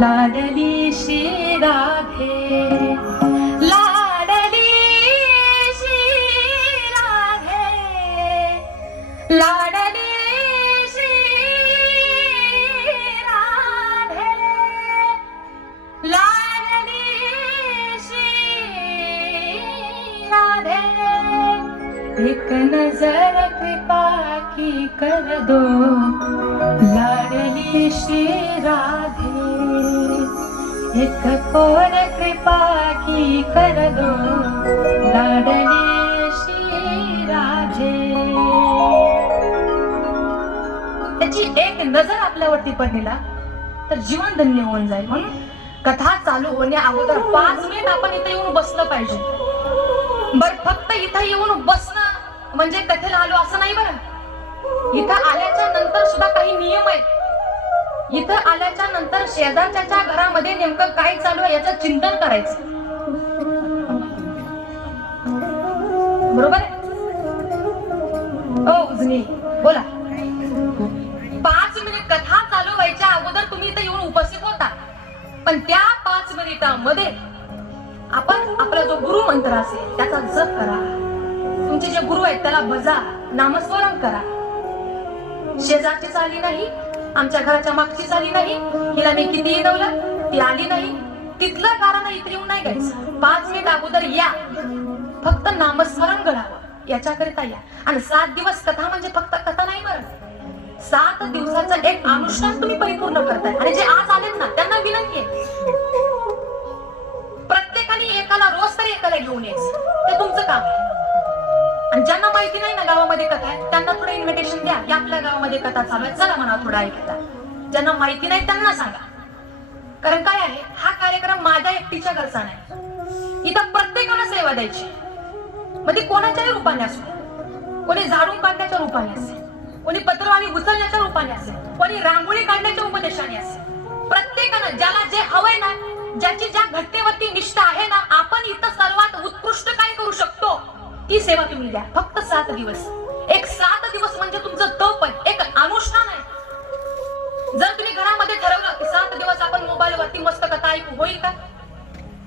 लाडली श्री राधे, लाडली श्री राधे, लाडली श्री राधे, लाडली श्री राधे. एक नजर कृपा की कर दो लाडली श्री राधे, एक कोर कृपा की कर दो लाडली श्री राधे. त्याची एक नजर आपल्यावरती पडलेला तर जीवन धन्य होऊन जाईल. म्हणून कथा चालू होण्या अगोदर 5 मिनिट आपण इथे येऊन बसलं पाहिजे. बर फक्त इथं येऊन बसणं म्हणजे कथेला आलो असं नाही बरं. इथं आल्याच्या नंतर सुद्धा काही नियम आहेत. इथं आल्याच्या नंतर शेजारच्या घरामध्ये नेमकं काय चालू आहे याचं चिंतन करायचं. बरोबर आहे? ओ उजनी बोला. 5 मिनिट कथा चालू व्हायच्या अगोदर तुम्ही इथं येऊन उपस्थित होता. पण त्या 5 मिनिटांमध्ये आपण आपला जो गुरु मंत्र असेल त्याचा जप करा. तुमचे जे गुरु आहेत त्याला भजा, नामस्मरण करा. शेजारची चाली नाही, आमच्या घराच्या मागची चाली नाही, हिला मी किती येदवलं ती आली नाही, तिथलं कारण इथे येऊन नाही घ्यायचं. 5 मिनिट अगोदर या, फक्त नामस्मरण घडावं याच्याकरिता या. आणि 7 दिवस कथा म्हणजे फक्त कथा नाही बरं, 7 दिवसाचं एक अनुष्ठान तुम्ही परिपूर्ण करताय. आणि जे आज आलेत ना त्यांना विनंती आहे, प्रत्येकाने एकाला रोज तरी एकाला घेऊन यायचं. ते तुमचं काम आहे. आणि ज्यांना माहिती नाही ना गावामध्ये कथा आहे त्यांना थोडं इन्व्हिटेशन द्या की आपल्या गावामध्ये कथा चालू आहे, चला म्हणा थोडा ऐकायला. ज्यांना माहिती नाही त्यांना सांगा. कारण काय आहे, हा कार्यक्रम माझ्या एकटीच्या घरचा नाही. इथं प्रत्येकाला सेवा द्यायची. मग ती कोणाच्याही रूपाने असो, कोणी झाडून काढण्याच्या रूपाने असेल, कोणी पत्रवाणी उचलण्याच्या रूपाने असेल, कोणी रांगोळी काढण्याच्या उपदेशाने असेल. प्रत्येकानं ज्याला जे हवंय ना, ज्याची ज्या घटनेवरती निष्ठा आहे ना, आपण इथं सर्वात उत्कृष्ट काय करू शकतो ती सेवा तुम्ही द्या. फक्त 7 दिवस. एक 7 दिवस म्हणजे तुमचं तप आहे, एक अनुष्ठान आहे. जर तुम्ही घरामध्ये ठरवलं की 7 दिवस आपण मोबाईल वरती मस्त कथा ऐकू, होईल का?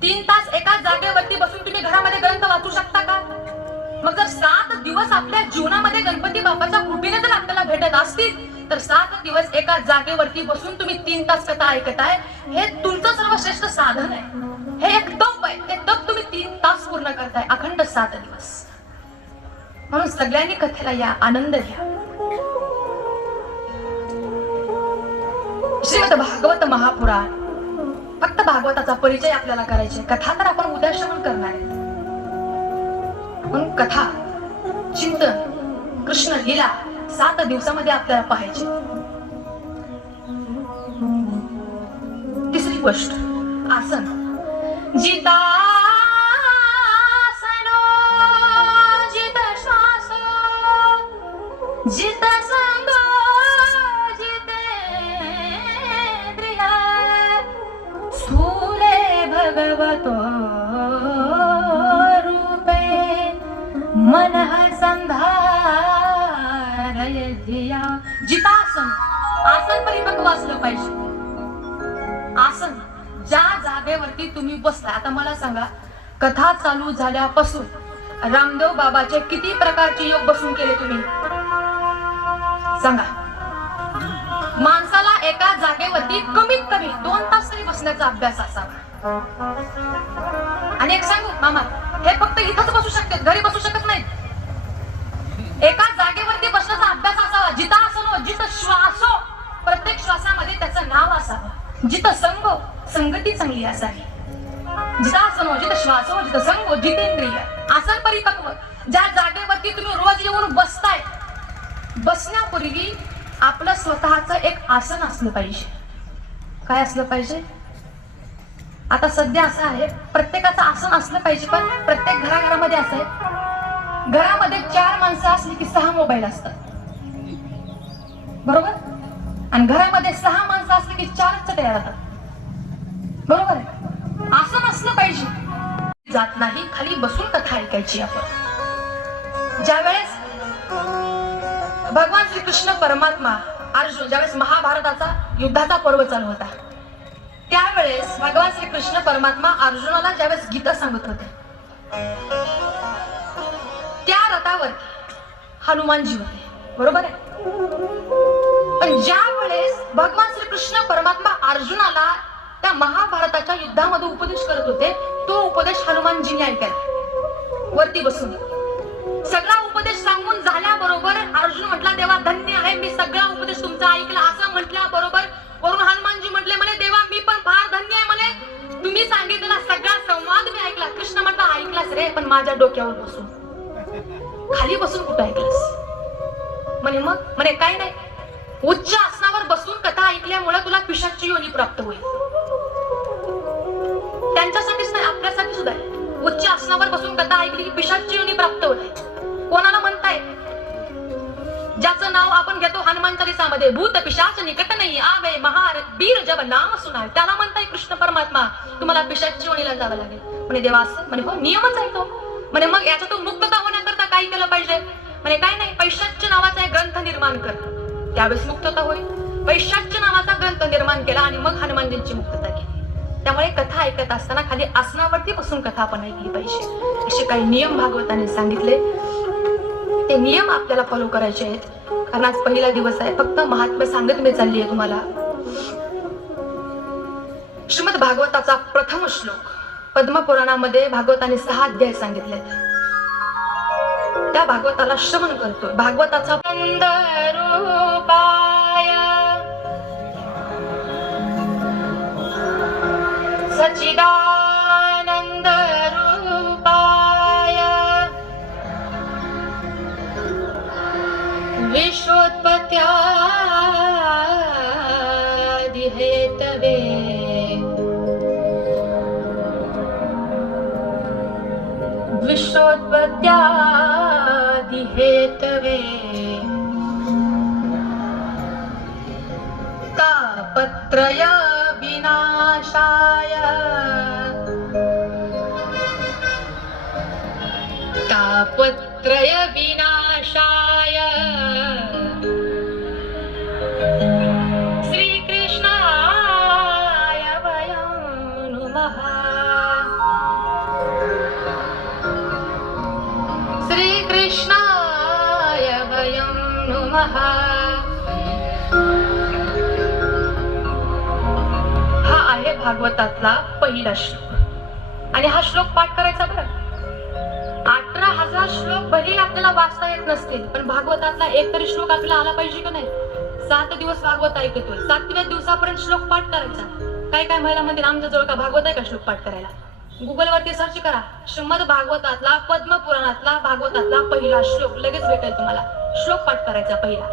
3 तास एका जागेवरती बसून तुम्ही घरामध्ये ग्रंथ वाचू शकता का? मग जर 7 दिवस आपल्या जीवनामध्ये गणपती बाप्पाच्या कृपेने जर आपल्याला भेटत असतील तर 7 दिवस एका जागेवरती बसून तुम्ही 3 तास कथा ऐकताय, हे तुमचं सर्वश्रेष्ठ साधन आहे. हे एक तप आहे. ते तप तुम्ही 3 तास पूर्ण करताय, अखंड 7 दिवस. म्हणून सगळ्यांनी कथेला या, आनंद घ्या. श्रीमद भागवत महापुराण, फक्त भागवताचा परिचय आपल्याला करायचे. कथा तर आपण उद्या श्रवण करणार आहे. म्हणून कथा, चिंतन, कृष्ण लीला 7 दिवसामध्ये आपल्याला पाहायचे. तिसरी गोष्ट, आसन. जिता जित संग जितेंद्रिय स्थूले भगवतो रूपे मनः संधारय धिया. जितासन, आसन परिपक्व असलं पाहिजे. आसन ज्या जागेवरती तुम्ही बसला. आता मला सांगा, कथा चालू झाल्यापासून रामदेव बाबाचे किती प्रकारचे योग बसून केले तुम्ही सांगा. माणसाला एका जागेवरती कमीत कमी 2 तास तरी बसण्याचा अभ्यास असावा. आणि एक सांगू मामा, हे फक्त इथंच बसू शकतात, घरी बसू शकत नाहीत. एका जागेवरती बसण्याचा अभ्यास असावा. जिथं असो, जिथं श्वासो, प्रत्येक श्वासामध्ये त्याचं नाव असावं. जिथं संग संगती चांगली असावी, जिथं आसन हो, जिथं श्वास हो, जिथं संग हो, जितेंद्रिय आसन परिपक्व. ज्या जागेवरती तुम्ही रोज येऊन बसताय, बसण्यापूर्वी आपलं स्वतःचं एक आसन असलं पाहिजे. काय असलं पाहिजे? आता सध्या असं आहे, प्रत्येकाचं आसन असलं पाहिजे, पण प्रत्येक घराघरामध्ये असं आहे, घरामध्ये 4 माणसं असली की 6 मोबाईल असतात, बरोबर? आणि घरामध्ये 6 माणसं असली की 4 चटया राहतात, बरोबर आहे? आसन असलं पाहिजे. जात नाही, खाली बसून कथा ऐकायची आपण. ज्यावेळेस भगवान श्रीकृष्ण परमात्मा अर्जुन, ज्यावेळेस महाभारताचा युद्धाचा पर्व चालू होता, त्यावेळेस भगवान श्रीकृष्ण परमात्मा अर्जुनाला ज्यावेळेस गीता सांगत होते, त्या रथावर हनुमानजी होते, बरोबर आहे? पण ज्या वेळेस भगवान श्रीकृष्ण परमात्मा अर्जुनाला त्या महाभारताच्या युद्धामध्ये उपदेश करत होते, तो उपदेश हनुमानजींनी ऐकला वरती बसून. सगळा उपदेश सांगून झाल्याबरोबर अर्जुन म्हटला, देवा धन्य आहे, मी सगळा उपदेश तुमचा ऐकला. असं म्हटल्याबरोबर वरून हनुमानजी म्हटले, म्हणे देवा मी पण फार धन्य आहे, म्हणे तुम्ही सांगितलेला सगळा संवाद मी ऐकला. कृष्ण म्हटला, ऐकलास रे, पण माझ्या डोक्यावर बसून, खाली बसून कुठं ऐकलास? म्हणे मग? म्हणे काय नाही, उच्च आसनावर बसून कथा ऐकल्यामुळे तुला पिशाची योनी प्राप्त होईल. त्यांच्यासाठीच नाही, आपल्यासाठी सुद्धा आहे. उच्च आसनावर बसून कथा ऐकली की पिशाची योनी प्राप्त होते. कोणाला म्हणताय? ज्याचं नाव आपण घेतो हनुमान चालीसामध्ये, भूत पिशाच निकट नाही आवे, महार वीर जब नाम सुनावे, त्याला म्हणताय कृष्ण परमात्मा तुम्हाला पिशाची योनीला जावं लागेल. म्हणे देवा असं? म्हणे हो, नियमच आहे तो. म्हणे मग याच्यातून मुक्तता होण्याकरता काय केलं पाहिजे? म्हणे काय नाही, पैशाच्य नावाचा एक ग्रंथ निर्माण कर, त्यावेळेस मुक्तता होईल. पैशाच्य नावाचा ग्रंथ निर्माण केला आणि मग हनुमानजींची मुक्तता केली. त्यामुळे कथा ऐकत असताना खाली आसनावरती बसून कथा आपण ऐकली पाहिजे. असे काही नियम भागवताने सांगितले, ते नियम आपल्याला फॉलो करायचे आहेत. कारण आज पहिला दिवस आहे, फक्त महात्म्य सांगत मी चालली आहे तुम्हाला. श्रीमद भागवताचा प्रथम श्लोक, पद्मपुराणामध्ये भागवताने 6 अध्याय सांगितले, त्या भागवताला श्रवण करतो. भागवताचा सच्चिदानंद रूपाय विश्वोत्पत्त्यादि हेतवे विश्वोत्पत्त्यादि हेतवे तापत्रय विनाशाय तापत्रय विनाशाय श्रीकृष्णाय वयं नमः. श्रीकृष्णाय वयं नमः. भागवतातला पहिला श्लोक आणि हा श्लोक पाठ करायचा बरं. 18,000 श्लोक भले आपल्याला वाचता येत नसतील, पण भागवतातला एक तरी श्लोक आपल्याला आला पाहिजे का नाही? 7 दिवस भागवत ऐकतोय, 7व्या दिवसापर्यंत श्लोक पाठ करायचा. काय काय महिला मंदिर आमच्या जवळ का भागवत आहे का श्लोक पाठ करायला? गुगल वरती सर्च करा, श्रीमद भागवतातला पद्मपुराणातला भागवतातला पहिला श्लोक लगेच भेटेल तुम्हाला. श्लोक पाठ करायचा पहिला.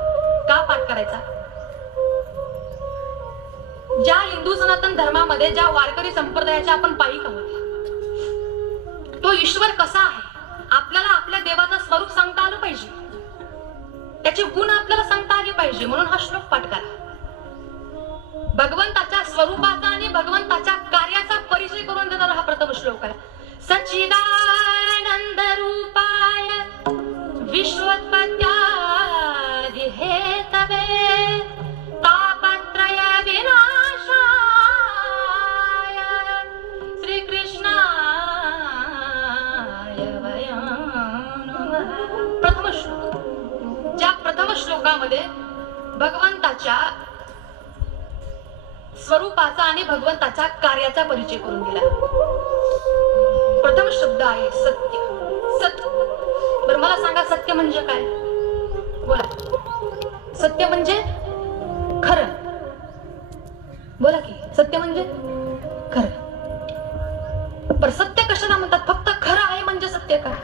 का पाठ करायचा? ज्या हिंदू सनातन धर्मामध्ये ज्या वारकरी संप्रदायाच्या आपण पायी आहोत, तो ईश्वर कसा आहे आपल्याला आपल्या देवाचं स्वरूप सांगता आलं पाहिजे, त्याचे गुण आपल्याला सांगता आले पाहिजे, म्हणून हा श्लोक पाठ करा. भगवंताच्या स्वरूपाचा आणि भगवंताच्या कार्याचा परिचय करून देणारा हा प्रथम श्लोक आहे. सच्चिदानंद रूपाय विश्वोत्पत्त्यादि हेतवे तापत्रय विनाशाय श्रीकृष्णाय वयं नमः. प्रथम श्लोक. ज्या प्रथम श्लोकामध्ये भगवंताच्या स्वरूपाचा आणि भगवंताच्या कार्याचा परिचय करून दिला. प्रथम शब्द आहे सत्य. सत्य. बरं मला सांगा, सत्य म्हणजे काय? बोला. सत्य म्हणजे खरं. बोला की सत्य म्हणजे खरं. पण सत्य कशाला म्हणतात? फक्त खरं आहे म्हणजे सत्य का?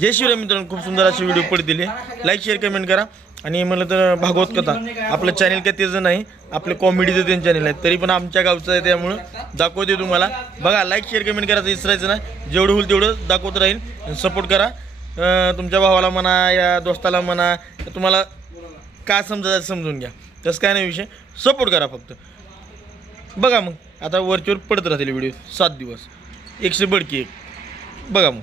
जय शिवराय मित्रांनो, खूप सुंदर असे व्हिडिओ पडतील. लाईक शेअर कमेंट करा. आणि मला तर भागवत कथा आपलं चॅनल काय त्याचं नाही, आपलं कॉमेडीचं त्यांचं चॅनल आहे, तरी पण आमच्या गावचं आहे त्यामुळं दाखवते तुम्हाला. बघा, लाईक शेअर कमेंट करायचं विसरायचं नाही. जेवढं होईल तेवढं दाखवत राहील. सपोर्ट करा. तुमच्या भावाला म्हणा या दोस्ताला म्हणा, तुम्हाला काय समजायचं समजून घ्या. तसं काय नाही विषय, सपोर्ट करा फक्त. बघा मग आता वरचीवर पडत राहतील व्हिडिओ 7 दिवस 100 बडकी 1. बघा मग.